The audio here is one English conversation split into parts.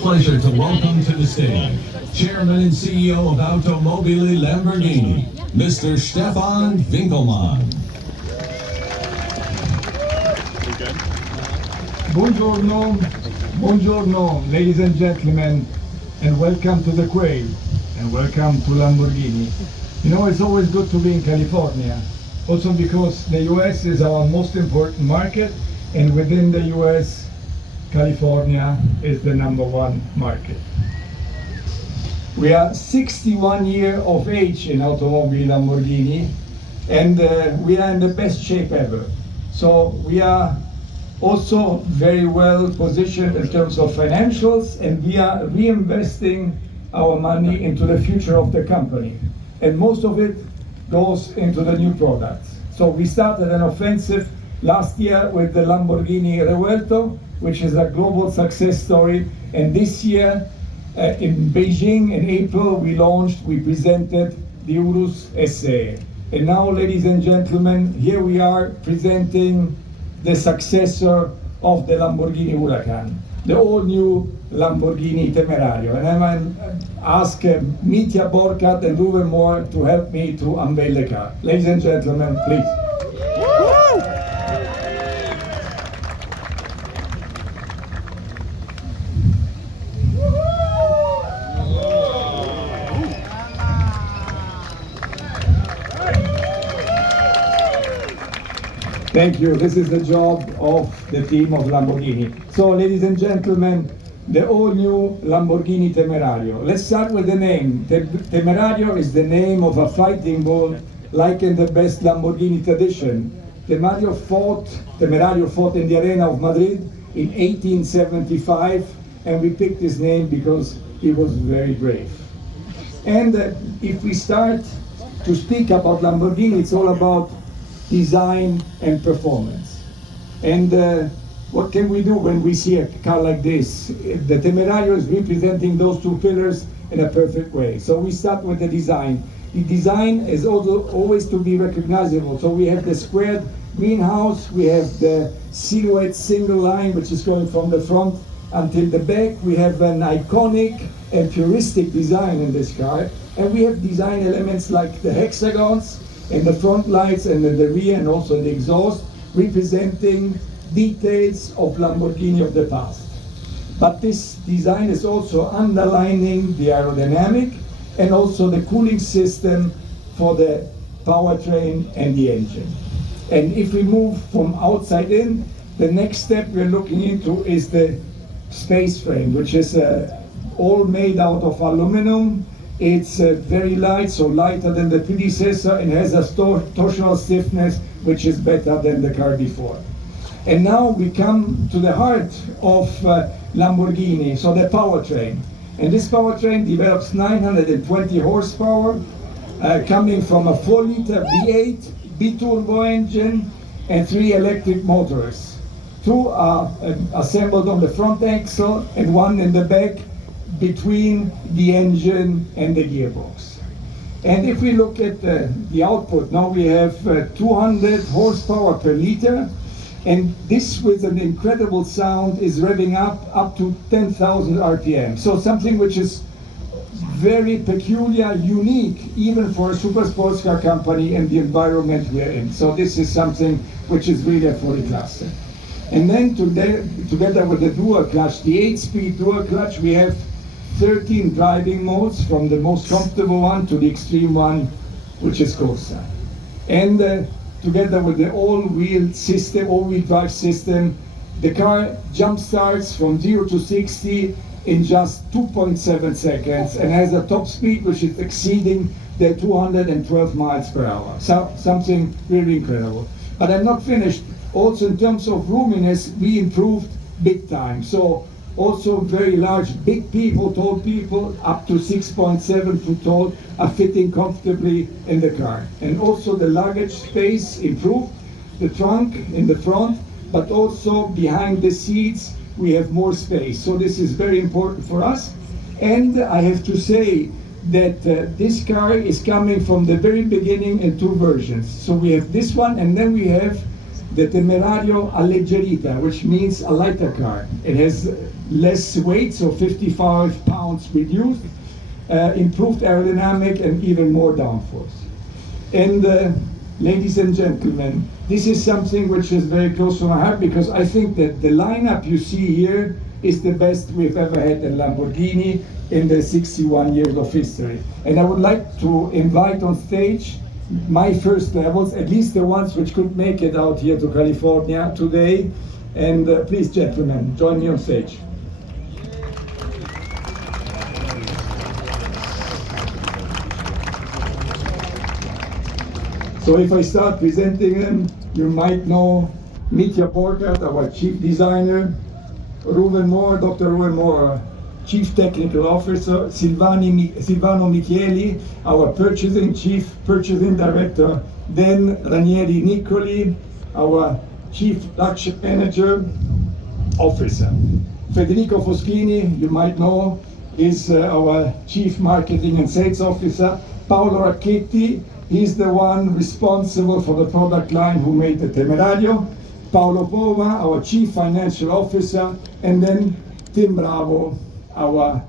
pleasure to welcome to the stage Chairman and CEO of Automobili Lamborghini, Mr. Stefan Winkelmann. Buongiorno, buongiorno, ladies and gentlemen, and welcome to the Quay, and welcome to Lamborghini. You know, it's always good to be in California, also because the US is our most important market, and within the US, California is the #1 market. We are 61 years of age in Automobili Lamborghini, and we are in the best shape ever. So we are also very well positioned in terms of financials, and we are reinvesting our money into the future of the company. And most of it goes into the new products. So we started an offensive last year with the Lamborghini Revuelto, which is a global success story. And this year in Beijing in April, we presented the Urus SA. And now, ladies and gentlemen, here we are presenting the successor of the Lamborghini Huracan, the all-new Lamborghini Temerario. And I will ask Mitja Borkat and Ruben Moore to help me to unveil the car. Ladies and gentlemen, please. Thank you. This is the job of the team of Lamborghini. So, ladies and gentlemen, the all-new Lamborghini Temerario. Let's start with the name. Temerario is the name of a fighting bull, like in the best Lamborghini tradition. Temerario fought in the Arena of Madrid in 1875, and we picked his name because he was very brave. And if we start to speak about Lamborghini, it's all about design and performance. And what can we do when we see a car like this? The Temerario is representing those two pillars in a perfect way. So we start with the design. The design is also always to be recognizable. So we have the squared greenhouse, we have the silhouette single line, which is going from the front until the back. We have an iconic and puristic design in this car. And we have design elements like the hexagons, and the front lights, and in the rear, and also in the exhaust, representing details of Lamborghini of the past. But this design is also underlining the aerodynamic and also the cooling system for the powertrain and the engine. And if we move from outside in, the next step we're looking into is the space frame, which is all made out of aluminum. It's very light, so lighter than the predecessor, and has a torsional stiffness which is better than the car before. And now we come to the heart of Lamborghini, so the powertrain. And this powertrain develops 920 horsepower, coming from a 4-liter V8 biturbo engine and 3 electric motors. 2 are assembled on the front axle and 1 in the back, between the engine and the gearbox. And if we look at the output, now we have 200 horsepower per liter, and this with an incredible sound is revving up to 10,000 RPM. So something which is very peculiar, unique, even for a super sports car company and the environment we're in. So this is something which is really a fully class. And then together with the dual clutch, the 8-speed dual clutch, we have 13 driving modes, from the most comfortable one to the extreme one, which is Corsa. And together with the all-wheel drive system, the car jump starts from 0 to 60 in just 2.7 seconds and has a top speed which is exceeding the 212 miles per hour. So something really incredible. But I'm not finished. Also in terms of roominess, we improved big time. So also very large, big people, tall people, up to 6.7 feet tall, are fitting comfortably in the car. And also the luggage space improved, the trunk in the front, but also behind the seats we have more space. So this is very important for us. And I have to say that this car is coming from the very beginning in 2 versions. So we have this one, and then we have the Temerario Alleggerita, which means a lighter car. It has less weight, so 55 pounds reduced, improved aerodynamic, and even more downforce. And ladies and gentlemen, this is something which is very close to my heart, because I think that the lineup you see here is the best we've ever had in Lamborghini in the 61 years of history. And I would like to invite on stage my first levels, at least the ones which could make it out here to California today. And please, gentlemen, join me on stage. So if I start presenting them, you might know Mitja Borkert, our chief designer, Ruben Moore, Dr. Ruben Moore, Chief Technical Officer, Silvano Micheli, our Chief Purchasing Director, then Ranieri Nicoli, our Chief Flagship Manager Officer. Federico Foschini, you might know, is our Chief Marketing and Sales Officer. Paolo Racchetti, he's the one responsible for the product line who made the Temerario. Paolo Poma, our Chief Financial Officer, and then Tim Bravo, our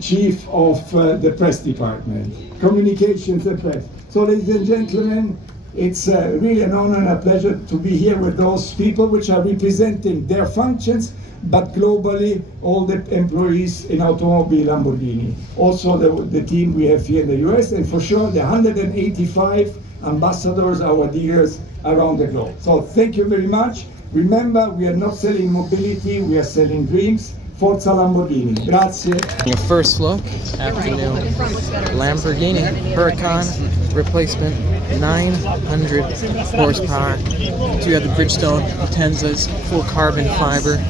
Chief of the Press Department, Communications and Press. So ladies and gentlemen, it's really an honor and a pleasure to be here with those people which are representing their functions, but globally all the employees in Automobile Lamborghini. Also the team we have here in the US, and for sure the 185 ambassadors, our dealers around the globe. So thank you very much. Remember, we are not selling mobility, we are selling dreams. Forza Lamborghini. Grazie. A first look, afternoon, Lamborghini Huracan replacement, 900 horsepower. So you have the Bridgestone Tenzas, full carbon fiber.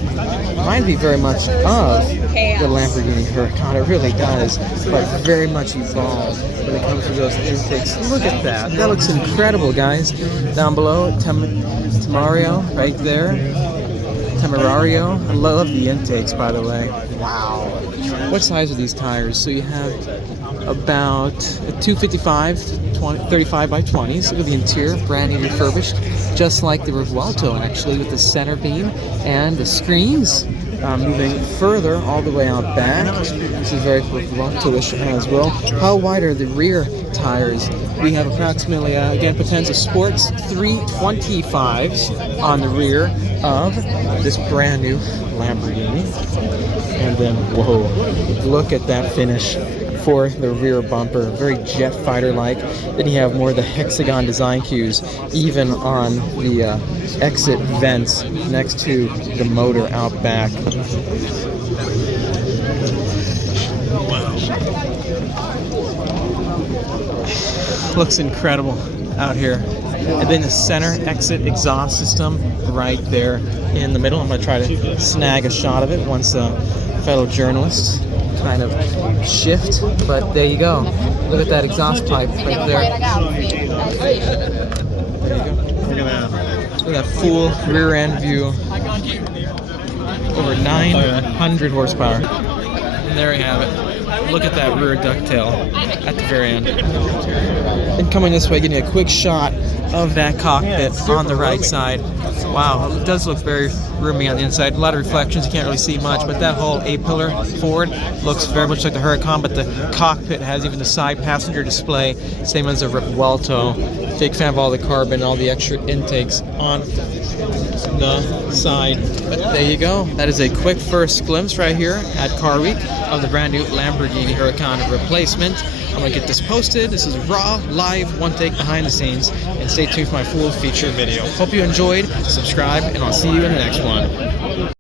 Reminds me very much of the Lamborghini Huracan. It really does, but very much evolved when it comes to those intakes. Look at that. That looks incredible, guys. Down below, Temerario right there. Temerario. I love the intakes, by the way. Wow. What size are these tires? So you have about a 255, 35 by 20s. Look at the interior, brand new refurbished, just like the Revuelto actually, with the center beam and the screens. Moving further all the way out back. This is very Revuelto-ish as well. How wide are the rear tires? We have approximately, again, Potenza Sports 325s on the rear of this brand new Lamborghini. And then, whoa, look at that finish for the rear bumper, very jet fighter-like. Then you have more of the hexagon design cues, even on the exit vents next to the motor out back. Looks incredible out here. And then the center exit exhaust system right there in the middle. I'm going to try to snag a shot of it once fellow journalists kind of shift, but there you go. Look at that exhaust pipe right there. There you go. Look at that full rear end view. Over 900 horsepower. And there you have it. Look at that rear ducktail at the very end. And coming this way, getting a quick shot of that cockpit on the right side. Wow, it does look very roomy on the inside. A lot of reflections, you can't really see much, but that whole A-pillar forward looks very much like the Huracan, but the cockpit has even the side passenger display, same as the Revuelto. Big fan of all the carbon, all the extra intakes on the side. But there you go. That is a quick first glimpse right here at Car Week of the brand new Lamborghini Huracan replacement. I'm going to get this posted. This is raw, live, one take behind the scenes. And stay tuned for my full feature video. Hope you enjoyed. Subscribe, and I'll see you in the next one.